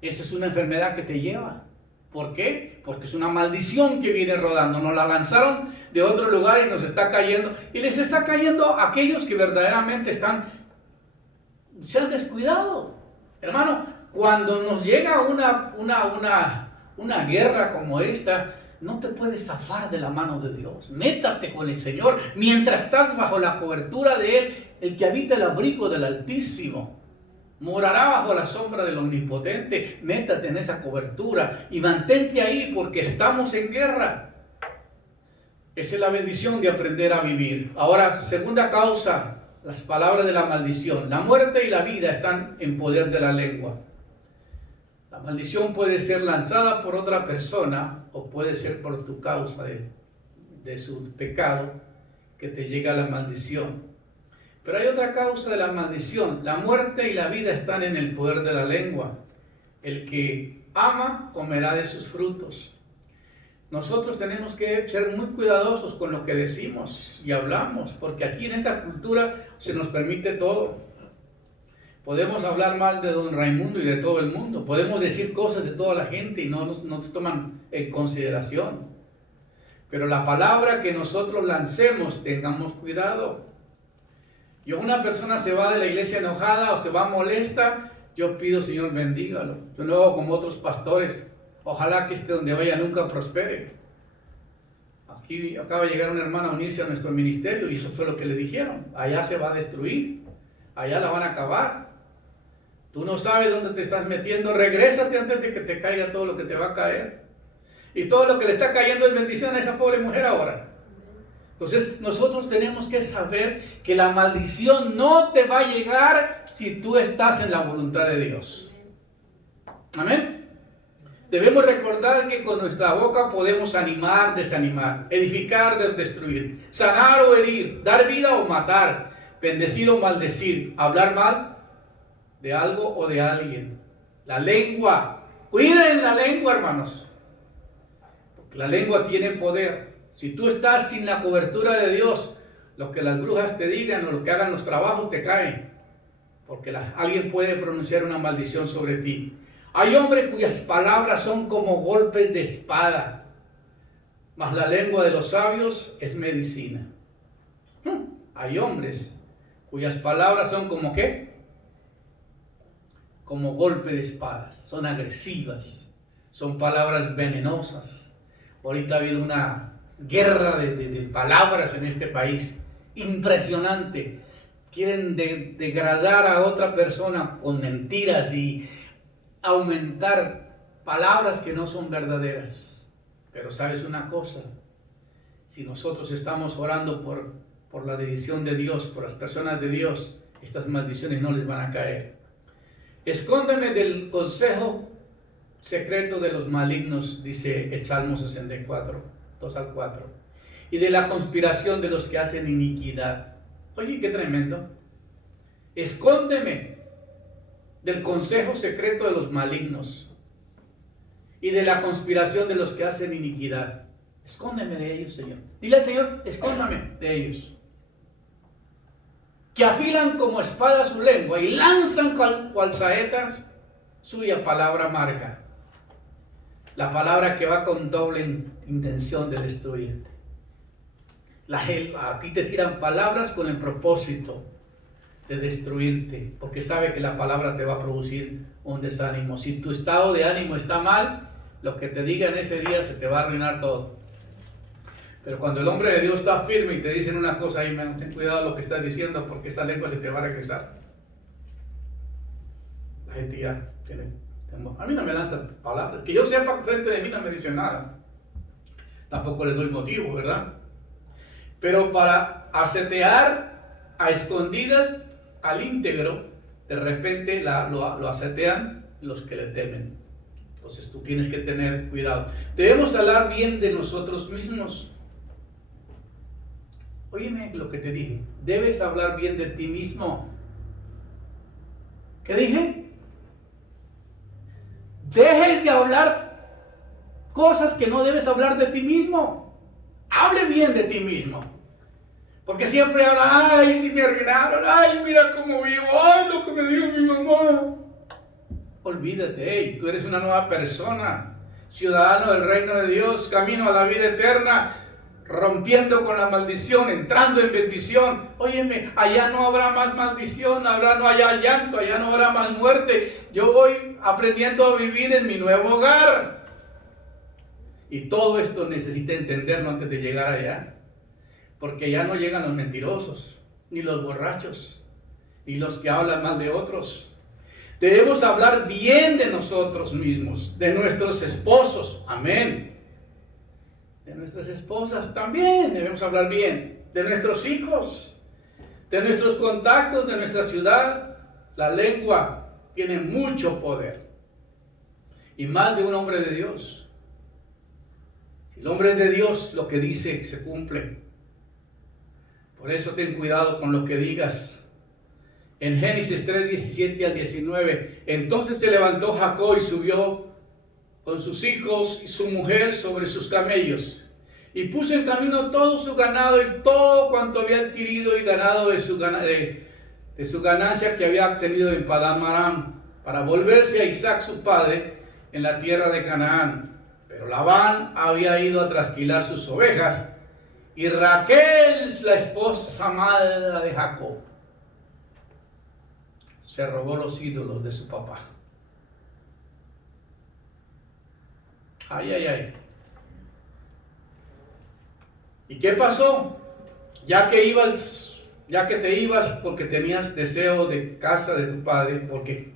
Esa es una enfermedad que te lleva. ¿Por qué? Porque es una maldición que viene rodando. Nos la lanzaron de otro lugar y nos está cayendo. Y les está cayendo a aquellos que verdaderamente se han descuidado. Hermano, cuando nos llega una guerra como esta, no te puedes zafar de la mano de Dios. Métate con el Señor mientras estás bajo la cobertura de Él. El que habita el abrigo del Altísimo morará bajo la sombra del Omnipotente. Métate en esa cobertura y mantente ahí porque estamos en guerra. Esa es la bendición de aprender a vivir. Ahora, segunda causa, las palabras de la maldición. La muerte y la vida están en poder de la lengua. La maldición puede ser lanzada por otra persona o puede ser por tu causa de su pecado que te llega la maldición. Pero hay otra causa de la maldición. La muerte y la vida están en el poder de la lengua. El que ama comerá de sus frutos. Nosotros tenemos que ser muy cuidadosos con lo que decimos y hablamos, porque aquí en esta cultura se nos permite todo. Podemos hablar mal de don Raimundo y de todo el mundo. Podemos decir cosas de toda la gente y no nos toman en consideración. Pero la palabra que nosotros lancemos, tengamos cuidado. Y una persona se va de la iglesia enojada o se va molesta, yo pido, Señor, bendígalo. Yo lo hago como otros pastores. Ojalá que donde vaya nunca prospere. Aquí acaba de llegar una hermana a unirse a nuestro ministerio y eso fue lo que le dijeron. Allá se va a destruir. Allá la van a acabar. Tú no sabes dónde te estás metiendo. Regrésate antes de que te caiga todo lo que te va a caer. Y todo lo que le está cayendo es bendición a esa pobre mujer ahora. Entonces nosotros tenemos que saber que la maldición no te va a llegar si tú estás en la voluntad de Dios. Amén. Debemos recordar que con nuestra boca podemos animar, desanimar, edificar, destruir, sanar o herir, dar vida o matar, bendecir o maldecir, hablar mal de algo o de alguien. La lengua, cuiden la lengua, hermanos, porque la lengua tiene poder. Si tú estás sin la cobertura de Dios, lo que las brujas te digan o lo que hagan los trabajos te caen, porque alguien puede pronunciar una maldición sobre ti. Hay hombres cuyas palabras son como golpes de espada, mas la lengua de los sabios es medicina. Hay hombres cuyas palabras son como ¿qué? Como golpe de espadas, son agresivas, son palabras venenosas. Ahorita ha habido una guerra de palabras en este país, impresionante. Quieren degradar a otra persona con mentiras y aumentar palabras que no son verdaderas. Pero sabes una cosa, si nosotros estamos orando por la dirección de Dios, por las personas de Dios, estas maldiciones no les van a caer. Escóndeme del consejo secreto de los malignos, dice el Salmo 64, 2 al 4, y de la conspiración de los que hacen iniquidad. Oye, qué tremendo. Escóndeme del consejo secreto de los malignos y de la conspiración de los que hacen iniquidad. Escóndeme de ellos, Señor. Dile al Señor, escóndame de ellos. Que afilan como espada su lengua y lanzan cual saetas suya palabra amarga. La palabra que va con doble intención de destruirte. A ti te tiran palabras con el propósito de destruirte, porque sabe que la palabra te va a producir un desánimo. Si tu estado de ánimo está mal, lo que te digan ese día se te va a arruinar todo. Pero cuando el hombre de Dios está firme y te dicen una cosa, ahí, ten cuidado lo que estás diciendo, porque esa lengua se te va a regresar. La gente ya tiene temor. A mí no me lanzan palabras. Que yo sepa que frente de mí no me dicen nada. Tampoco les doy motivo, ¿verdad? Pero para acetear a escondidas al íntegro, de repente lo acetean los que le temen. Entonces tú tienes que tener cuidado. Debemos hablar bien de nosotros mismos. Óyeme lo que te dije. Debes hablar bien de ti mismo. ¿Qué dije? Dejes de hablar cosas que no debes hablar de ti mismo. Hable bien de ti mismo. Porque siempre habla, ay, si me arruinaron, ay, mira cómo vivo, ay, lo que me dijo mi mamá. Olvídate, hey, tú eres una nueva persona, ciudadano del reino de Dios, camino a la vida eterna, rompiendo con la maldición, entrando en bendición. Óyeme, allá no habrá más maldición, no haya llanto, allá no habrá más muerte. Yo voy aprendiendo a vivir en mi nuevo hogar. Y todo esto necesita entenderlo antes de llegar allá. Porque ya no llegan los mentirosos, ni los borrachos, ni los que hablan mal de otros. Debemos hablar bien de nosotros mismos, de nuestros esposos, amén. De nuestras esposas también debemos hablar bien, de nuestros hijos, de nuestros contactos, de nuestra ciudad. La lengua tiene mucho poder, y más de un hombre de Dios. Si el hombre es de Dios, lo que dice se cumple. Por eso ten cuidado con lo que digas. En Génesis 3, 17 al 19, entonces se levantó Jacob y subió con sus hijos y su mujer sobre sus camellos, y puso en camino todo su ganado y todo cuanto había adquirido y ganado de su ganancia que había obtenido en Padán Aram, para volverse a Isaac su padre en la tierra de Canaán. Pero Labán había ido a trasquilar sus ovejas, y Raquel, la esposa amada de Jacob, se robó los ídolos de su papá. Ay, ay, ay. ¿Y qué pasó? Ya que te ibas porque tenías deseo de casa de tu padre, ¿por qué?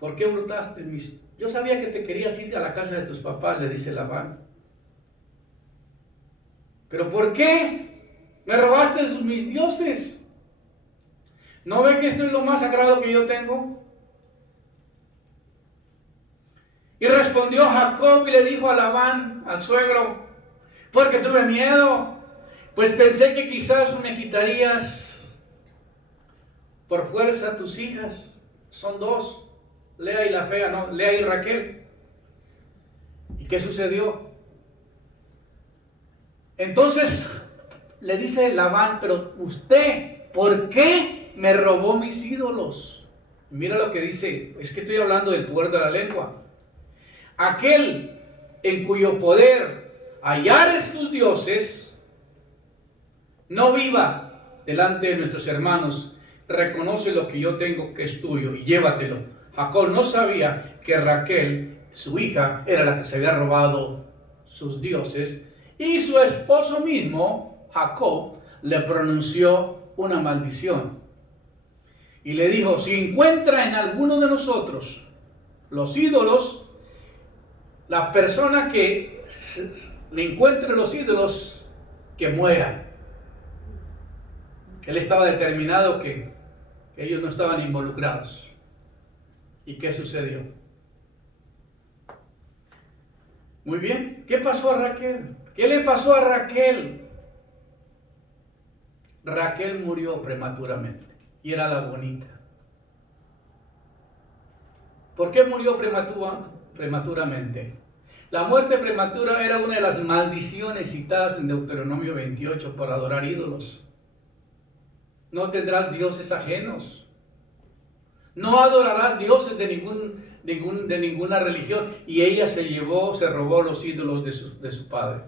¿Por qué hurtaste Yo sabía que te querías ir a la casa de tus papás, le dice Labán. ¿Pero por qué me robaste mis dioses? ¿No ve que esto es lo más sagrado que yo tengo? Y respondió Jacob y le dijo a Labán, al suegro, porque tuve miedo, pues pensé que quizás me quitarías por fuerza tus hijas. Son dos, Lea y Raquel. ¿Y qué sucedió? Entonces le dice Labán, pero usted, ¿por qué me robó mis ídolos? Mira lo que dice, es que estoy hablando del poder de la lengua. Aquel en cuyo poder hallares tus dioses, no viva delante de nuestros hermanos, reconoce lo que yo tengo que es tuyo y llévatelo. Jacob no sabía que Raquel, su hija, era la que se había robado sus dioses, y su esposo mismo, Jacob, le pronunció una maldición. Y le dijo, si encuentra en alguno de nosotros los ídolos, la persona que le encuentre los ídolos, que muera. Él estaba determinado que ellos no estaban involucrados. ¿Y qué sucedió? Muy bien, ¿qué pasó a Raquel? ¿Qué le pasó a Raquel? Raquel murió prematuramente y era la bonita. ¿Por qué murió prematuramente? La muerte prematura era una de las maldiciones citadas en Deuteronomio 28 por adorar ídolos. No tendrás dioses ajenos. No adorarás dioses de ninguna religión. Y ella se robó los ídolos de su padre.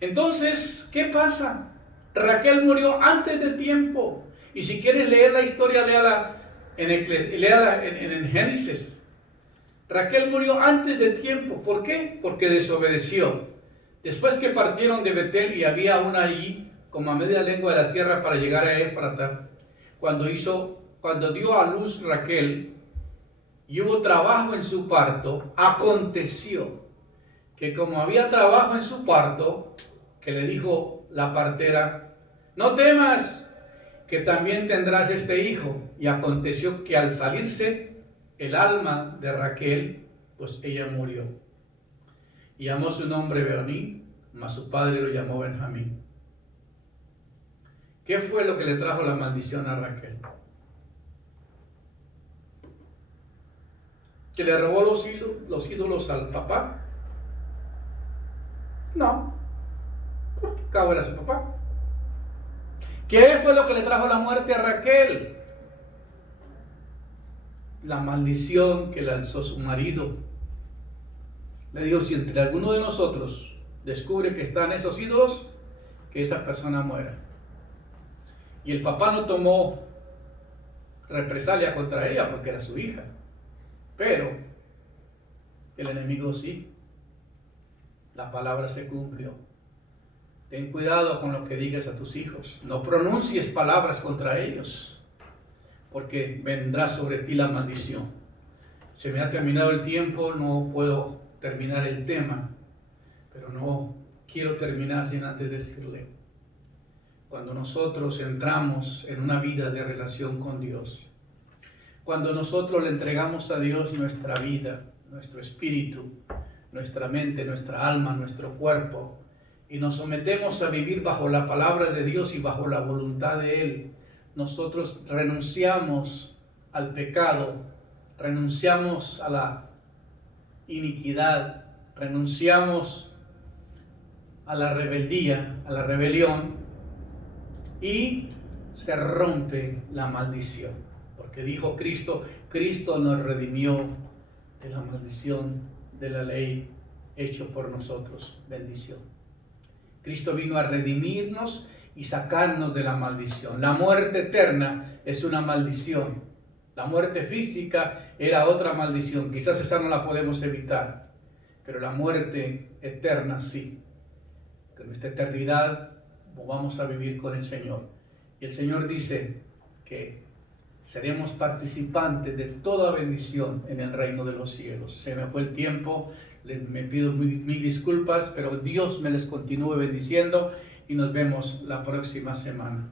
Entonces, ¿qué pasa? Raquel murió antes de tiempo. Y si quieres leer la historia, léala en Génesis. Raquel murió antes de tiempo. ¿Por qué? Porque desobedeció. Después que partieron de Betel y había una allí, como a media lengua de la tierra para llegar a Éfrata, cuando dio a luz Raquel y hubo trabajo en su parto, aconteció que como había trabajo en su parto, que le dijo la partera: no temas, que también tendrás este hijo. Y aconteció que al salirse el alma de Raquel, pues ella murió. Y llamó su nombre Beoní, mas su padre lo llamó Benjamín. ¿Qué fue lo que le trajo la maldición a Raquel? ¿Que le robó los ídolos al papá? No, porque Cabo era su papá. ¿Qué fue lo que le trajo la muerte a Raquel? La maldición que lanzó su marido. Le dijo: si entre alguno de nosotros descubre que están esos ídolos, que esa persona muera. Y el papá no tomó represalia contra ella porque era su hija, pero el enemigo sí. La palabra se cumplió. Ten cuidado con lo que digas a tus hijos. No pronuncies palabras contra ellos, porque vendrá sobre ti la maldición. Se me ha terminado el tiempo, no puedo terminar el tema, pero no quiero terminar sin antes decirle: cuando nosotros entramos en una vida de relación con Dios, cuando nosotros le entregamos a Dios nuestra vida, nuestro espíritu, nuestra mente, nuestra alma, nuestro cuerpo, y nos sometemos a vivir bajo la palabra de Dios y bajo la voluntad de Él, nosotros renunciamos al pecado, renunciamos a la iniquidad, renunciamos a la rebeldía, a la rebelión, y se rompe la maldición. Porque dijo Cristo nos redimió de la maldición de la ley, hecho por nosotros bendición. Cristo vino a redimirnos y sacarnos de la maldición. La muerte eterna es una maldición. La muerte física era otra maldición. Quizás esa no la podemos evitar, pero la muerte eterna sí. Que en nuestra eternidad vamos a vivir con el Señor. Y el Señor dice que seremos participantes de toda bendición en el reino de los cielos. Se me fue el tiempo, me pido mil disculpas, pero Dios me les continúe bendiciendo y nos vemos la próxima semana.